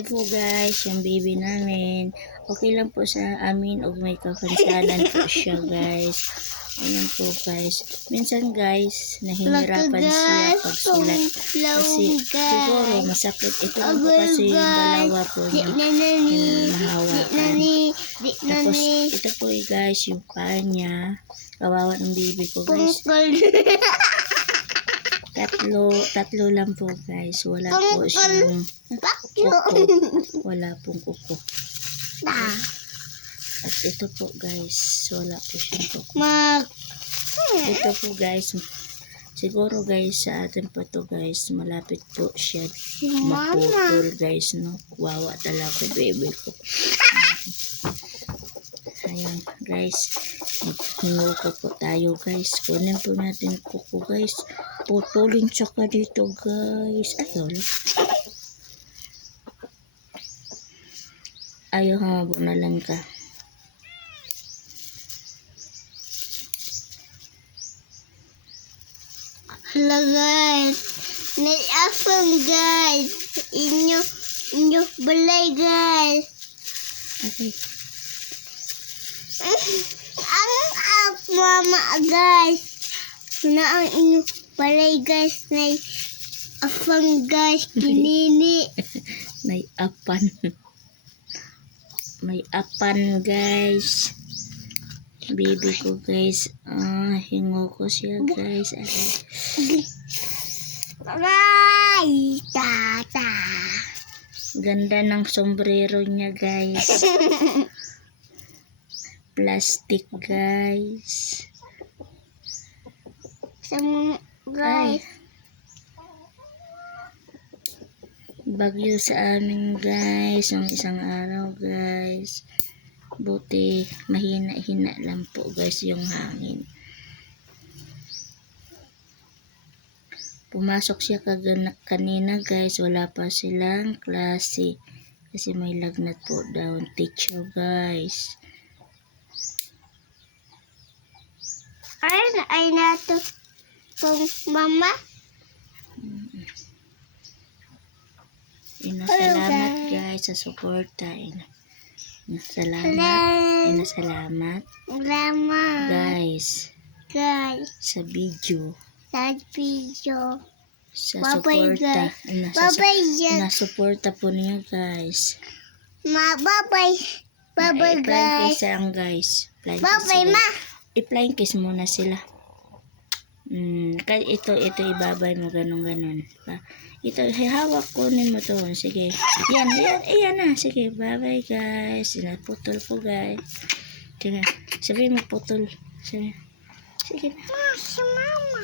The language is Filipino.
Ito po guys, yung baby namin. Okay lang po sa amin o may kapansanan po siya guys. Ayan po guys. Minsan guys, nahihirapan siya pagsulat. Kasi siguro masakit. Ito lang po kasi yung dalawa po niya. Nahawakan. Tapos ito po guys, yung paa niya. Kawawa ng baby ko guys. Tatlo lang po guys. Wala po siyang kuko. Wala pong kuko. At ito po guys, wala po siyang kuko. Ito po guys, siguro guys sa atin po to guys, malapit po siya maputol guys, no? Wawa talaga baby ko. Ayan guys, hinuko po tayo guys. Kunin po natin kuko guys. Putulin tsaka dito guys. Ayaw habunalan ka. Hello guys, may afang guys. Inyo balay guys. Okay. Ang mama guys. Na ang inyo balay guys na afang guys kinini. May apan. May apan guys. Baby ko guys. Hingo ko siya guys. Ay, tata. Ganda ng sombrero niya guys. Plastic guys. Guys. Bagyo sa amin guys. Ang isang araw guys. Buti mahina-hina lang po guys yung hangin. Pumasok siya kanina guys. Wala pa silang klase. Kasi may lagnat po daw teacher guys. Ay nato kung mama. Salamat guys sa suporta. Salamat guys sa video. Sa video. Sa Bye-bye, suporta. Bye-bye. Nasuporta po niyo guys. Bye-bye. Bye-bye I-flying kiss guys. ang guys. Bye-bye ma. I-flying kiss muna sila. Ito ibabay mo ganun. Ito hawak kunin mo to. Sige. Yan na. Sige, bye-bye guys. Putol po guys. Sige. Sabihin mo putol. Sige na. Si mama.